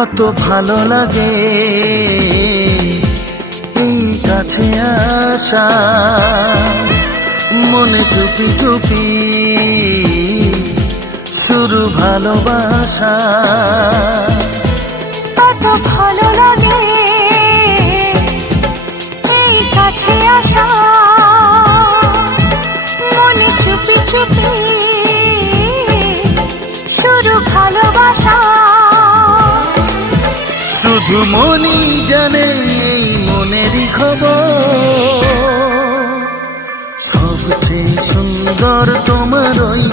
কত ভালো লাগে এই কাছে আসা, মনে চুপি চুপি শুরু ভালোবাসা। কত ভালো লাগে এই কাছে আসা, মনে চুপি চুপি শুরু ভালোবাসা। শুধু মনই জানে এই মনেরই খবর, সবচেয়ে সুন্দর তোমার ওই